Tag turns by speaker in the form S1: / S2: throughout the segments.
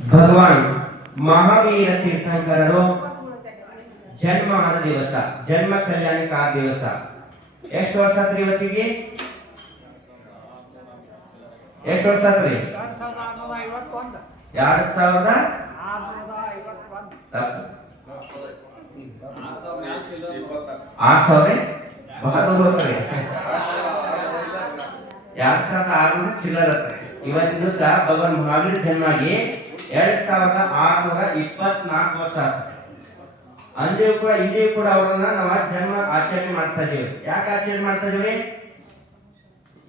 S1: ಭಗವಾನ್ ಮಹಾವೀರ ತೀರ್ಥಂಕರರು ಜನ್ಮ ಆದ ದಿವಸ, ಜನ್ಮ ಕಲ್ಯಾಣಕ್ಕೆ ಆ ದಿವಸ. ಎಷ್ಟು ವರ್ಷ ಆತ್ರಿ ಇವತ್ತಿಗೆ? ಎಷ್ಟು ವರ್ಷ ಆತ್ರಿ
S2: ಎರಡ್ ಸಾವಿರದ.
S1: ಆರ್ ಸಾವಿರ ಎರಡ್ ಸಾವಿರದ ಆರ್ನೂರ ಚಿಲ್ಲರ ಇವತ್ತಿನ ದಿವಸ ಭಗವಾನ್ ಮಹಾವೀರ ಜನ್ಮ ಆಗಿ ಎರಡ್ ಸಾವಿರದ ಆರ್ನೂರ ಇಪ್ಪತ್ನಾಲ್ಕು ವರ್ಷ. ಅಂದ್ರೂ ಕೂಡ ಇಂದಿಯೂ ಕೂಡ ಅವರನ್ನ ನಾವು ಜನ್ಮ ಆಚರಣೆ ಮಾಡ್ತಾ ಇದೀವಿ ಯಾಕೆ ಆಚರಣೆ ಮಾಡ್ತಾ ಇದೀವಿ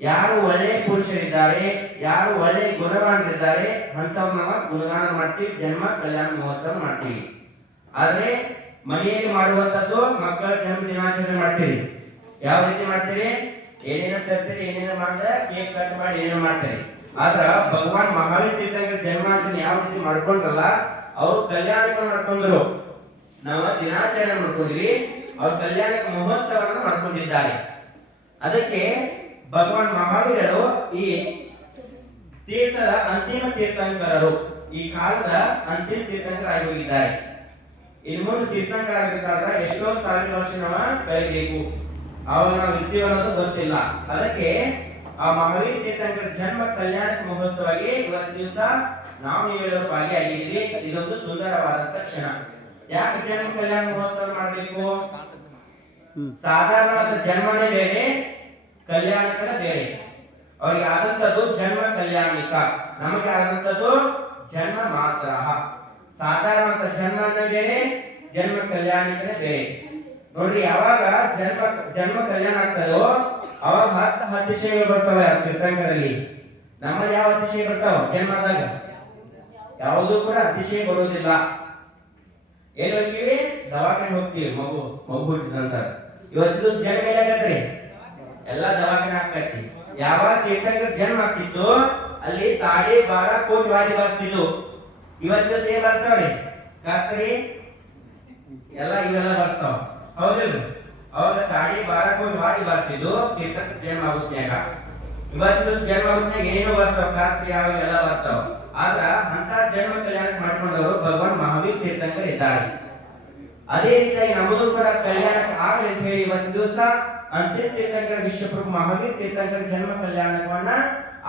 S1: ಯಾರು ಒಳ್ಳೆ ಪುರುಷರಿದ್ದಾರೆ, ಯಾರು ಒಳ್ಳೆ ಗುಣವಾನರಿದ್ದಾರೆ ಅಂತವ್ರು ನಾವು ಗುಣಗಾನ ಮಾಡ್ತೀವಿ, ಜನ್ಮ ಕಲ್ಯಾಣ ಮಹೋತ್ಸವ ಮಾಡ್ತೀವಿ. ಆದ್ರೆ, ಮನೆಯಲ್ಲಿ ಮಾಡುವಂತದ್ದು ಮಕ್ಕಳ ಜನ್ಮ ದಿನಾಚರಣೆ ಮಾಡ್ತೀವಿ. ಯಾವ ರೀತಿ ಮಾಡ್ತೀರಿ? ಏನೇನೋ ತರ್ತೀರಿ, ಏನೇನೋ ಮಾಡಿದ್ರೆ ಕೇಕ್ ಕಟ್ ಮಾಡಿ ಏನೇನೋ ಮಾಡ್ತೀರಿ? ಆದ್ರ ಭಗವಾನ್ ಮಹಾವೀರ ತೀರ್ಥಂಕರ ಜನ್ಮಾಚರಣೆ ಯಾವ ರೀತಿ ಮಾಡ್ಕೊಂಡ್ರಲ್ಲ, ಅವ್ರು ಕಲ್ಯಾಣಕ್ಕೆ ಮಾಡ್ಕೊಂಡ್ರು. ನಾವು ದಿನಾಚರಣೆ ಮಾಡ್ಕೊಂಡ್ವಿ, ಅವ್ರ ಕಲ್ಯಾಣಕ್ಕೆ ಮಹೋತ್ಸವವನ್ನು ಮಾಡ್ಕೊಂಡಿದ್ದಾರೆ. ಅದಕ್ಕೆ ಭಗವಾನ್ ಮಹಾವೀರರು ಈ ತೀರ್ಥದ ಅಂತಿಮ ತೀರ್ಥಂಕರರು, ಈ ಕಾಲದ ಅಂತಿಮ ತೀರ್ಥಂಕರಾಗಿ ಹೋಗಿದ್ದಾರೆ. ಇನ್ನು ಮುಂದೆ ತೀರ್ಥಂಕರ ಆಗಬೇಕಾದ್ರೆ ಎಷ್ಟೋ ಸಾವಿರ ವರ್ಷ ನಾವು ಕಳಿಬೇಕು ಅವಾಗ ನಾವು ಇರ್ತೀವಿ ಅನ್ನೋದು ಗೊತ್ತಿಲ್ಲ. ಅದಕ್ಕೆ ಆ ಮಹಾವೀರ ತೀರ್ಥಂಕರ ಜನ್ಮ ಕಲ್ಯಾಣ ಮಹೋತ್ಸವವಾಗಿ ಇವತ್ತು ದಿವಸ ನಾವು ನೀವೆಲ್ಲರೂ ಭಾಗಿಯಾಗಿದ್ದೀವಿ ಇದೊಂದು ಸುಂದರವಾದಂತ ಕ್ಷಣ ಯಾಕೆ ಜನ್ಮ ಕಲ್ಯಾಣ ಮಹೋತ್ಸವ ಮಾಡಬೇಕು? ಸಾಧಾರಣವಾದ ಜನ್ಮನೇ ಬೇರೆ ಕಲ್ಯಾಣಕರ ಬೇರೆ. ಅವ್ರಿಗೆ ಆದಂತದ್ದು ಜನ್ಮ ಕಲ್ಯಾಣಿಕ. ನಮಗೆ ಆದಂತದ್ದು ಜನ್ಮ ಮಾತ್ರ. ಸಾಧಾರಣ ಜನ್ಮನೇ ಬೇರೆ ಜನ್ಮ ಕಲ್ಯಾಣಿಕನೇ ಬೇರೆ. ನೋಡ್ರಿ ಯಾವಾಗ ಜನ್ಮ ಜನ್ಮ ಕಲ್ಯಾಣ ಆಗ್ತದೋ, ಅವಾಗ ಹತ್ತು ಅತಿಶಯಗಳು ಬರ್ತವೆ ತೀರ್ಥಂಕರಲ್ಲಿ. ನಮ್ಮಲ್ಲಿ ಯಾವ ಅತಿಶಯ ಬರ್ತಾವ? ಜನ್ಮದಾಗ. ಯಾವುದು ಕೂಡ ಅತಿಶಯ ಬರೋದಿಲ್ಲ. ಏನ್ ಹೋಗ್ತೀವಿ? ದವಾಖಾನೆ ಹೋಗ್ತೀವಿ, ಮಗು ಮಗು ಹುಟ್ಟಿದ ನಂತರ. ಇವತ್ತು ಜನ್ಮ ಎಲ್ಲ ಆಗತ್ರಿ? ಎಲ್ಲ ದವಾಖಾನೆ ಹಾಕತಿ ಯಾವಾಗ ತೀರ್ಥಂಕರ ಜನ್ಮ ಆಗ್ತಿತ್ತು, ಅಲ್ಲಿ ಸಾಡೆ ಬಾರ ಕೋಟಿ ವಾದಿ ಬಾರಿಸ್ತಿದ್ದು ಇವತ್ತು ಏನ್ ಬರ್ತಾವ್ರಿ ಕಾತ್ರಿ ಎಲ್ಲ ಇವೆಲ್ಲ ಬರ್ತಾವ ಹೌದಿಲ್ಲ ಅವಾಗ ಸಾಡಿ ಬಾರ ಕೋಟಿ ವಾದಿ ಬರ್ತಿದ್ದು. ತೀರ್ಥಂಕರ ಜನ್ಮ ಆಗುತ್ನ್ಯಾಗ ಇವತ್ತು ಜನ್ಮ ಆಗುತ್ನ್ಯಾಗ ಏನೋ ಬರ್ತಾವ ಯಾವ ಎಲ್ಲ ಬರ್ತಾವ ಆದ್ರ ಅಂತ ಜನ್ಮ ಕಲ್ಯಾಣ ಮಾಡ್ಕೊಂಡವರು ಭಗವಾನ್ ಮಹಾವೀರ್ ತೀರ್ಥಂಕರ್ ಇದ್ದಾರೆ. ಅದೇ ರೀತಿಯಾಗಿ ನಮ್ಮದು ಕೂಡ ಕಲ್ಯಾಣ ಆಗಲಿ ಅಂತ ಹೇಳಿ ಇವತ್ತು ದಿವಸ ಅಂತಿಮ ತೀರ್ಥಂಕರ, ವಿಶ್ವಪ್ರಭು ಮಹಾವೀರ್ ತೀರ್ಥಂಕರ ಜನ್ಮ ಕಲ್ಯಾಣವನ್ನ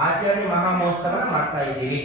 S1: ಆಚರಣೆ ಮಹಾಮಹೋತ್ಸವ ಮಾಡ್ತಾ ಇದ್ದೀವಿ.